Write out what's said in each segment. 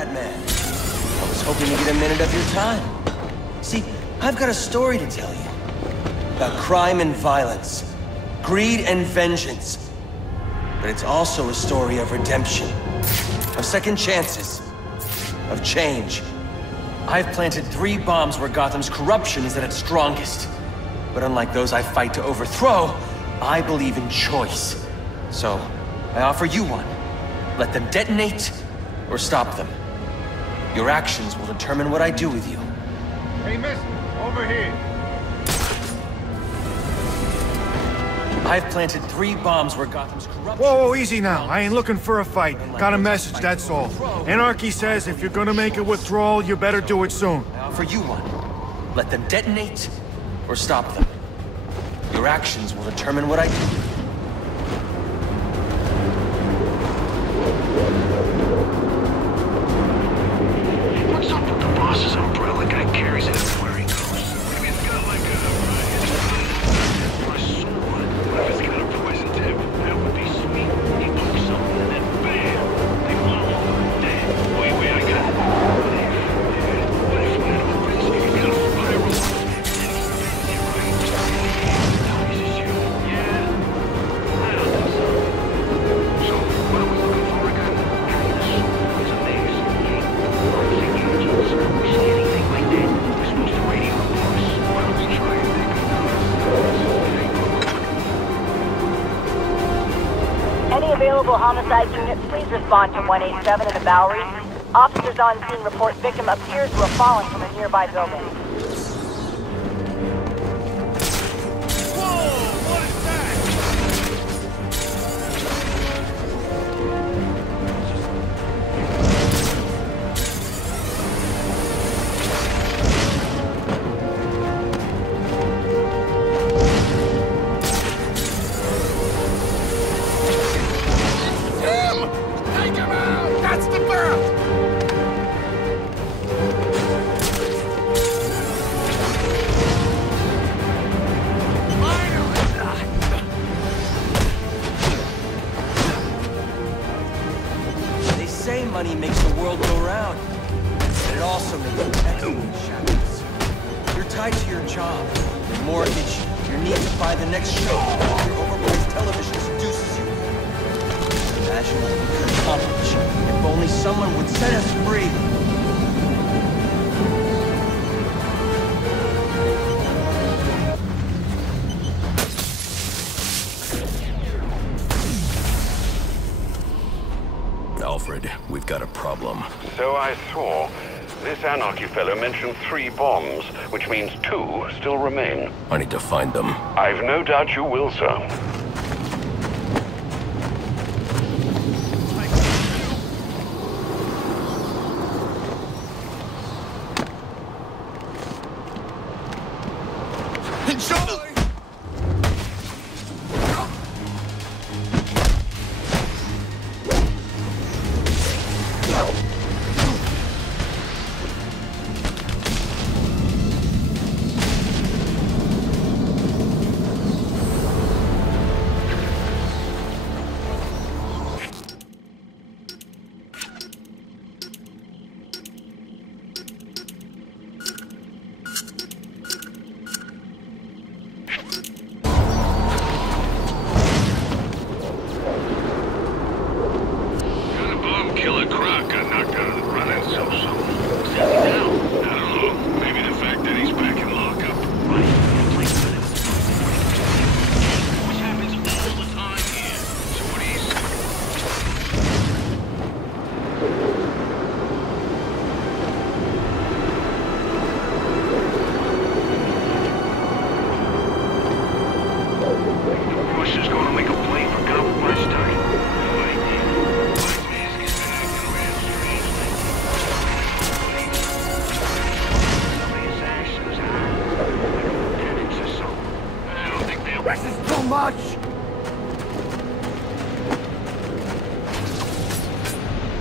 Batman. I was hoping to get a minute of your time. See, I've got a story to tell you. About crime and violence. Greed and vengeance. But it's also a story of redemption. Of second chances. Of change. I've planted 3 bombs where Gotham's corruption is at its strongest. But unlike those I fight to overthrow, I believe in choice. So, I offer you one. Let them detonate, or stop them. Your actions will determine what I do with you. Hey, mister, over here. I've planted 3 bombs where Gotham's corruption... Whoa, easy now. I ain't looking for a fight. Got a message, that's all. Anarchy says if you're gonna make a withdrawal, you better do it soon. I offer you one. Let them detonate, or stop them. Your actions will determine what I do. What's up with the boss's umbrella? Guy carries it everywhere he goes. Maybe it's got like a sword. What if it's got a poison tip? That would be sweet. He pokes something and then bam! They fall over dead. Wait, I got it. What if when it opens, you get a spiral? And then he spins it right. This is you. Yeah? I don't think so. So, what are we looking for again? The sword was amazing. Angels, we see anything like that, we're supposed to radio the boss. Why don't we try and think of Any available homicide units, please respond to 187 in the Bowery. Officers on scene report victim appears to have fallen from a nearby building. Money makes the world go round, but it also makes you excellent shadows. You're tied to your job, your mortgage, your need to buy the next show, your overpriced television seduces you. Imagine what we could accomplish if only someone would set us free. Alfred, we've got a problem. So I saw. This Anarchy fellow mentioned 3 bombs, which means 2 still remain. I need to find them. I've no doubt you will, sir.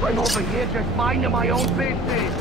I'm over here just minding my own business.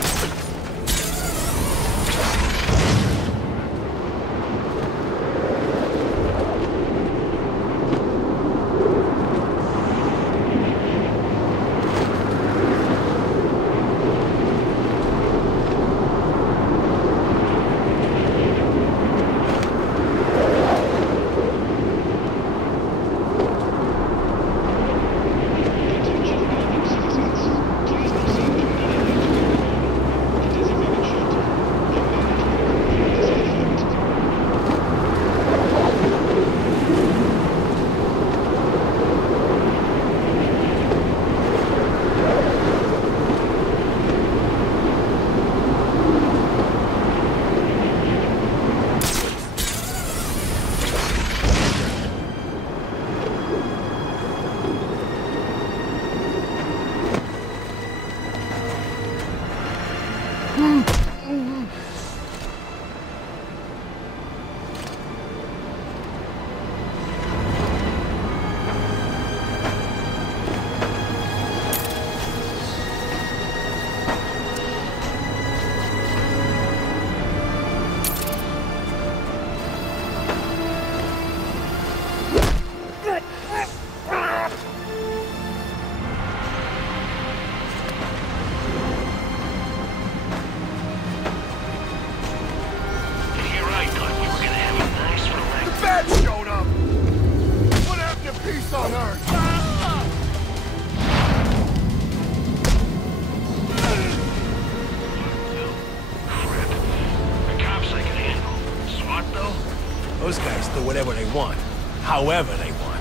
however they want.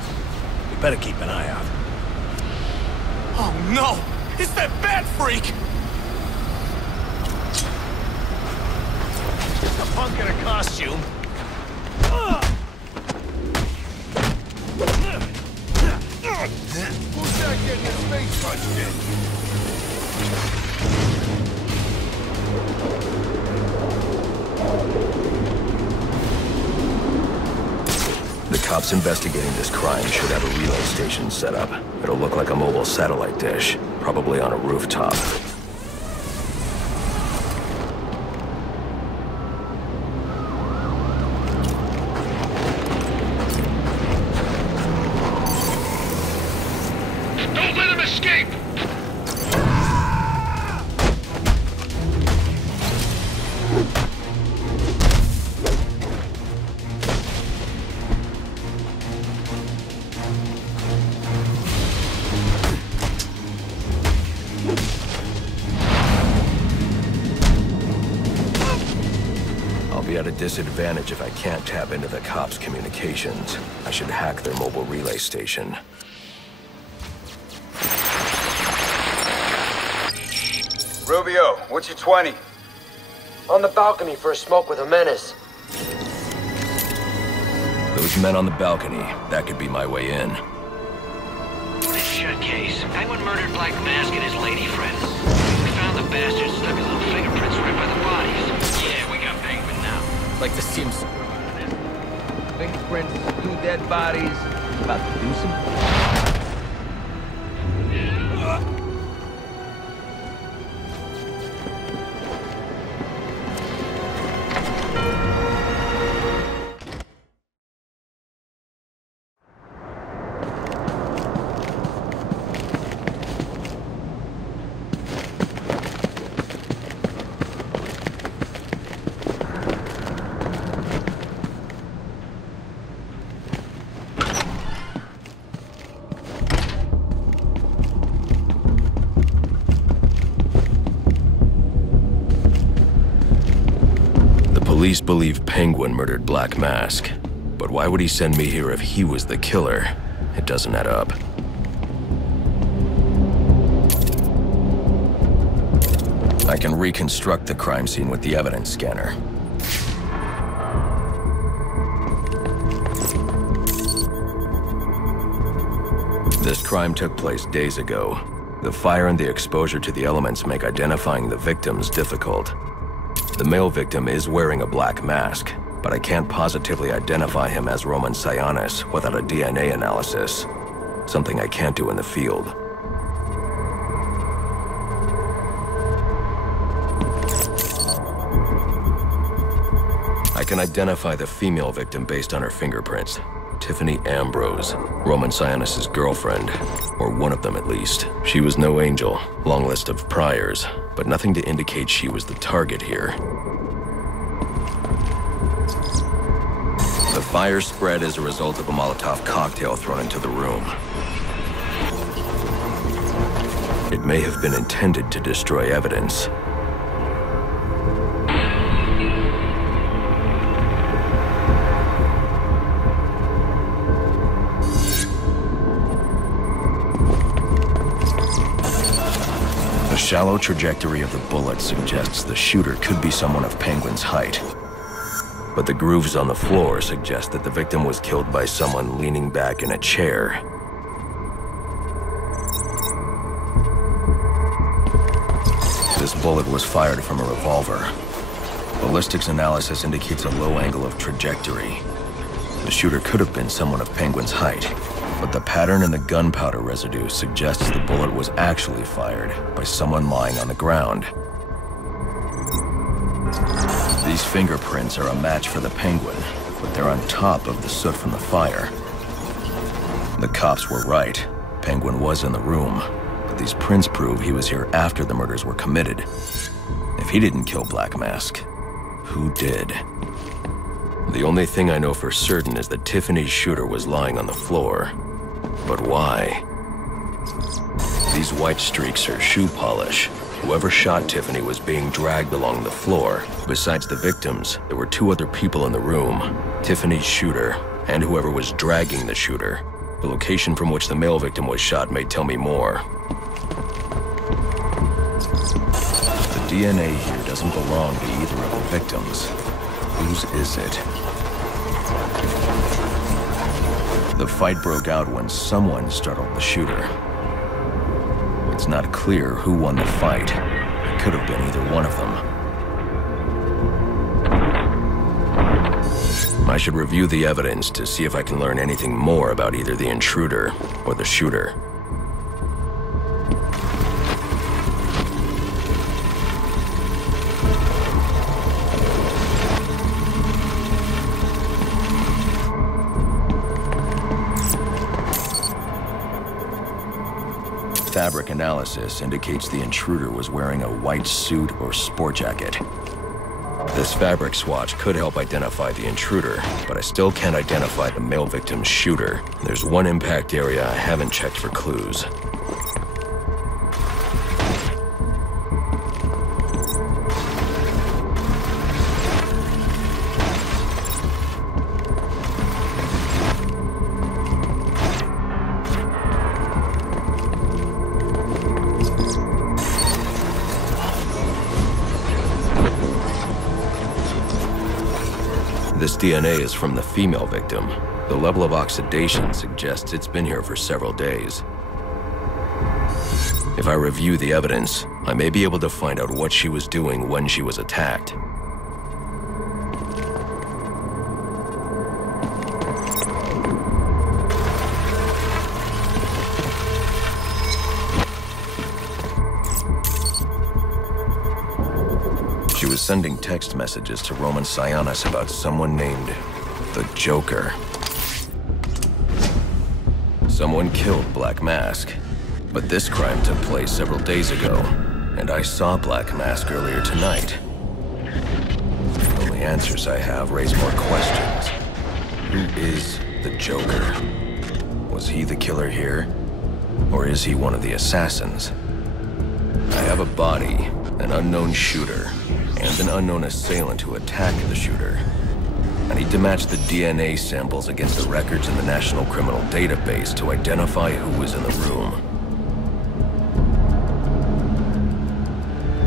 We better keep an eye out. Oh no! It's that bat freak! A punk in a costume. Who's that getting his face punched in? The cops investigating this crime should have a relay station set up. It'll look like a mobile satellite dish, probably on a rooftop. Don't let him escape! I'll be at a disadvantage if I can't tap into the cops' communications. I should hack their mobile relay station. Rubio, what's your 20? On the balcony for a smoke with a menace. Those men on the balcony, that could be my way in. This shut case. Penguin murdered Black Mask and his lady friend. We found the bastards stuck his little fingerprints right by the bodies. Yeah, we got Penguin now. Like the Sims. Fingerprints, 2 dead bodies. About to do some. Police believe Penguin murdered Black Mask, but why would he send me here if he was the killer? It doesn't add up. I can reconstruct the crime scene with the evidence scanner. This crime took place days ago. The fire and the exposure to the elements make identifying the victims difficult. The male victim is wearing a black mask, but I can't positively identify him as Roman Sionis without a DNA analysis. Something I can't do in the field. I can identify the female victim based on her fingerprints. Tiffany Ambrose, Roman Sionis' girlfriend, or one of them at least. She was no angel, long list of priors, but nothing to indicate she was the target here. The fire spread as a result of a Molotov cocktail thrown into the room. It may have been intended to destroy evidence. The shallow trajectory of the bullet suggests the shooter could be someone of Penguin's height. But the grooves on the floor suggest that the victim was killed by someone leaning back in a chair. This bullet was fired from a revolver. Ballistics analysis indicates a low angle of trajectory. The shooter could have been someone of Penguin's height, but the pattern in the gunpowder residue suggests the bullet was actually fired by someone lying on the ground. These fingerprints are a match for the Penguin, but they're on top of the soot from the fire. The cops were right. Penguin was in the room, but these prints prove he was here after the murders were committed. If he didn't kill Black Mask, who did? The only thing I know for certain is that Tiffany's shooter was lying on the floor. But why? These white streaks are shoe polish. Whoever shot Tiffany was being dragged along the floor. Besides the victims, there were 2 other people in the room, Tiffany's shooter and whoever was dragging the shooter. The location from which the male victim was shot may tell me more. The DNA here doesn't belong to either of the victims. Whose is it? The fight broke out when someone startled the shooter. It's not clear who won the fight. It could have been either one of them. I should review the evidence to see if I can learn anything more about either the intruder or the shooter. Fabric analysis indicates the intruder was wearing a white suit or sport jacket. This fabric swatch could help identify the intruder, but I still can't identify the male victim's shooter. There's one impact area I haven't checked for clues. This DNA is from the female victim. The level of oxidation suggests it's been here for several days. If I review the evidence, I may be able to find out what she was doing when she was attacked. She was sending text messages to Roman Sionis about someone named the Joker. Someone killed Black Mask, but this crime took place several days ago, and I saw Black Mask earlier tonight. The only answers I have raise more questions. Who is the Joker? Was he the killer here? Or is he one of the assassins? I have a body, an unknown shooter, and an unknown assailant who attacked the shooter. I need to match the DNA samples against the records in the National Criminal Database to identify who was in the room.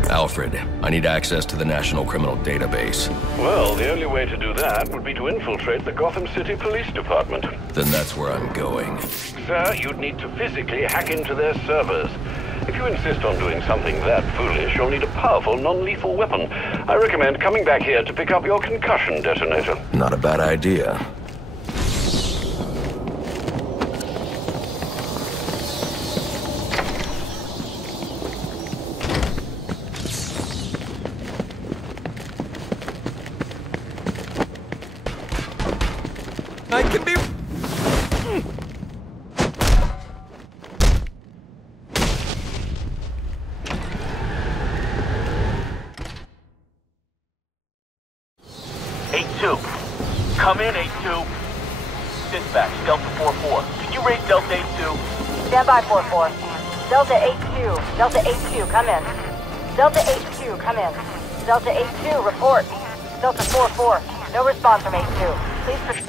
Alfred, I need access to the National Criminal Database. Well, the only way to do that would be to infiltrate the Gotham City Police Department. Then that's where I'm going. Sir, you'd need to physically hack into their servers. If you insist on doing something that foolish, you'll need a powerful, non-lethal weapon. I recommend coming back here to pick up your concussion detonator. Not a bad idea. I can be... 8-2. Come in, 8-2. Dispatch, Delta 4-4. Can you raise Delta 8-2? Stand by, 4-4. Delta 8-2. Delta 8-2, come in. Delta 8-2, come in. Delta 8-2, report. Delta 4-4. No response from 8-2. Please proceed.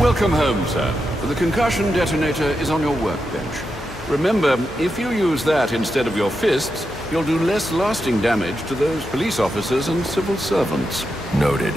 Welcome home, sir. The concussion detonator is on your workbench. Remember, if you use that instead of your fists, you'll do less lasting damage to those police officers and civil servants. Noted.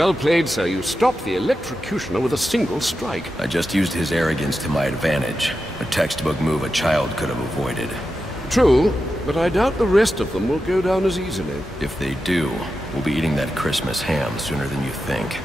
Well played, sir. You stopped the electrocutioner with a single strike. I just used his arrogance to my advantage. A textbook move a child could have avoided. True, but I doubt the rest of them will go down as easily. If they do, we'll be eating that Christmas ham sooner than you think.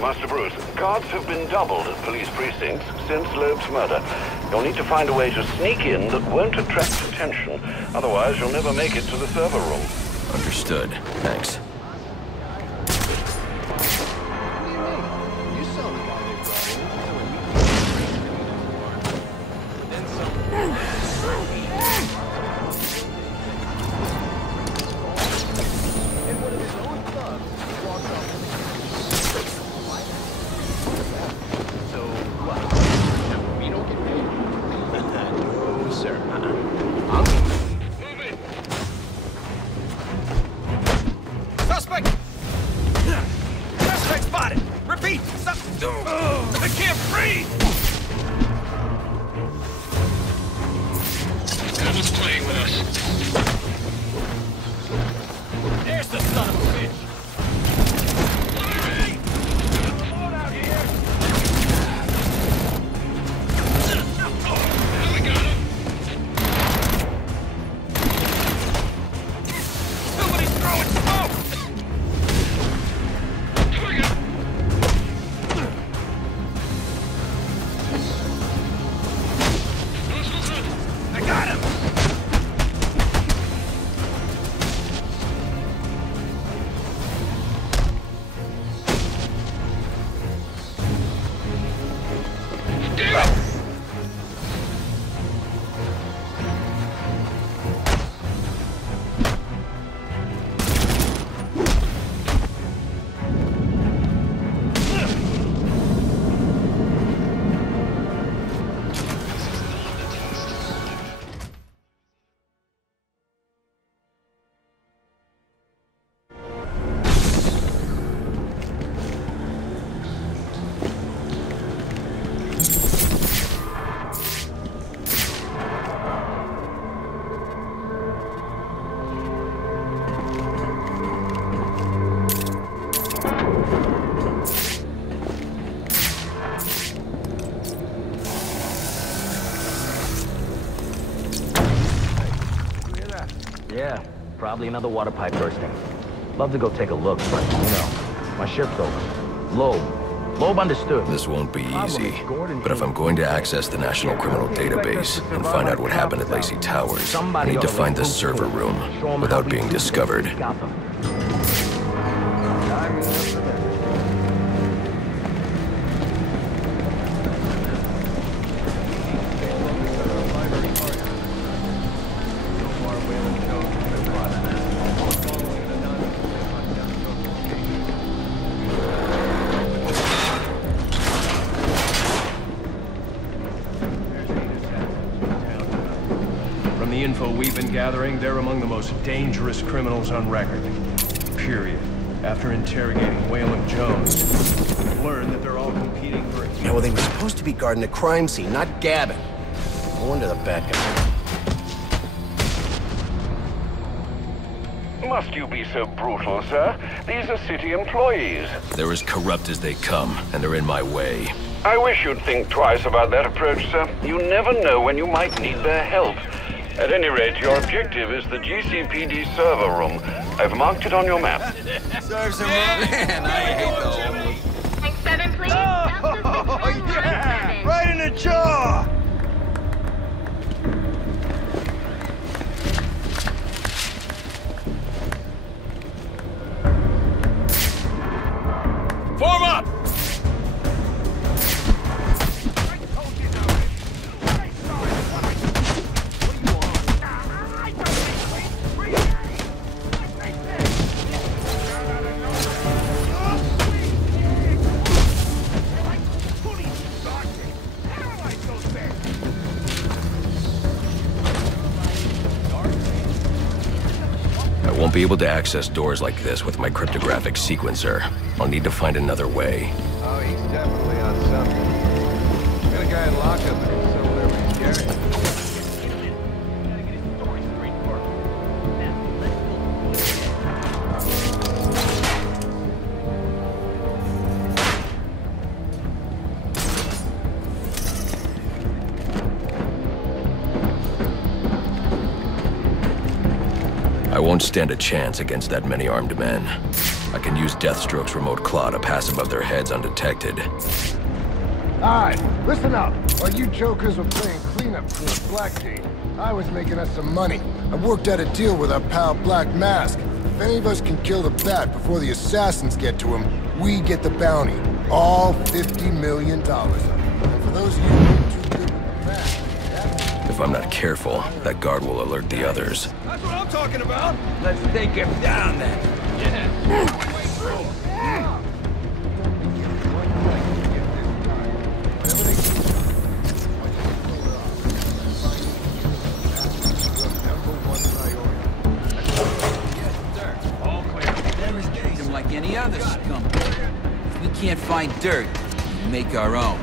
Master Bruce, guards have been doubled at police precincts since Loeb's murder. You'll need to find a way to sneak in that won't attract attention. Otherwise, you'll never make it to the server room. Understood. Thanks. Yeah, probably another water pipe bursting. Love to go take a look, but, you know, my shift's over. Loeb understood. This won't be easy, but if I'm going to access the National Criminal Database and find out what happened at Lacey Towers, I need to find the server room without being discovered. info we've been gathering, they're among the most dangerous criminals on record. Period. After interrogating Waylon Jones, we've learned that they're all competing for... Yeah, well, they were supposed to be guarding the crime scene, not gabbing. No wonder the bad guy... Must you be so brutal, sir? These are city employees. They're as corrupt as they come, and they're in my way. I wish you'd think twice about that approach, sir. You never know when you might need their help. At any rate, your objective is the GCPD server room. I've marked it on your map. Serves him right. Man, I hate the homeless. Line 7, please. Oh, yeah! Right in the jaw! Form up! I won't be able to access doors like this with my cryptographic sequencer. I'll need to find another way. Oh, he's definitely on something. Got a guy in lockup and he's still whatever he's carrying. I won't stand a chance against that many armed men. I can use Deathstroke's remote claw to pass above their heads undetected. Alright, listen up. While you jokers were playing cleanup crew at Blackgate, I was making us some money. I worked out a deal with our pal Black Mask. If any of us can kill the Bat before the assassins get to him, we get the bounty. All $50 million of it. And for those of you who are too good with the math, If I'm not careful, that guard will alert the others. That's what I'm talking about! Let's take him down then. Treat him like any other scum. If we can't find dirt, we make our own.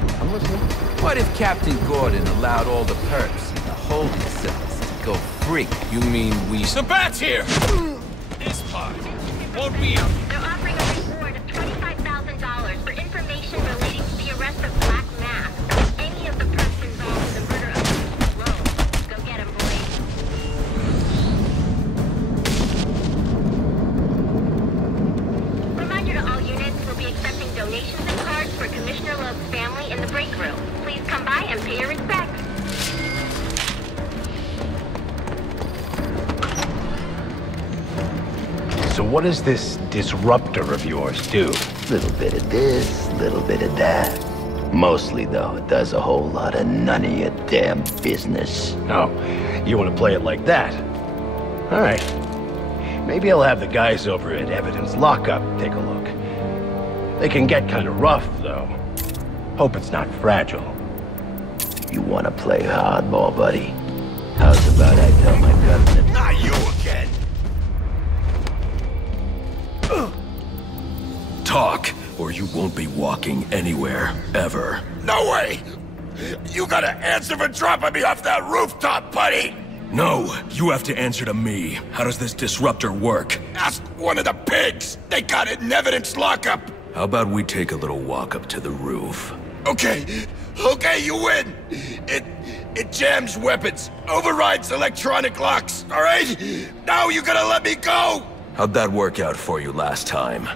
What if Captain Gordon allowed all the perps in the holding cells to go free? You mean we... The Bat's here! This party won't be up. They're offering a reward of $25,000 for information relating to the arrest of Black Mask. Any of the perps involved in the murder of Rose. Go get him, boys. Reminder to all units, we'll be accepting donations and cards for Commissioner Loeb's family in the break room. Please come by and pay your respects. So what does this disruptor of yours do? Little bit of this, little bit of that. Mostly, though, it does a whole lot of none of your damn business. Oh, you want to play it like that? All right. Maybe I'll have the guys over at Evidence Lockup take a look. They can get kind of rough, though. Hope it's not fragile. You want to play hardball, buddy? How's about I tell my cousin... Not you again! Talk, or you won't be walking anywhere, ever. No way! You gotta answer for dropping me off that rooftop, buddy! No, you have to answer to me. How does this disruptor work? Ask one of the pigs! They got it in Evidence Lockup! How about we take a little walk up to the roof? Okay, you win! It jams weapons, overrides electronic locks, alright? Now you gotta let me go! How'd that work out for you last time?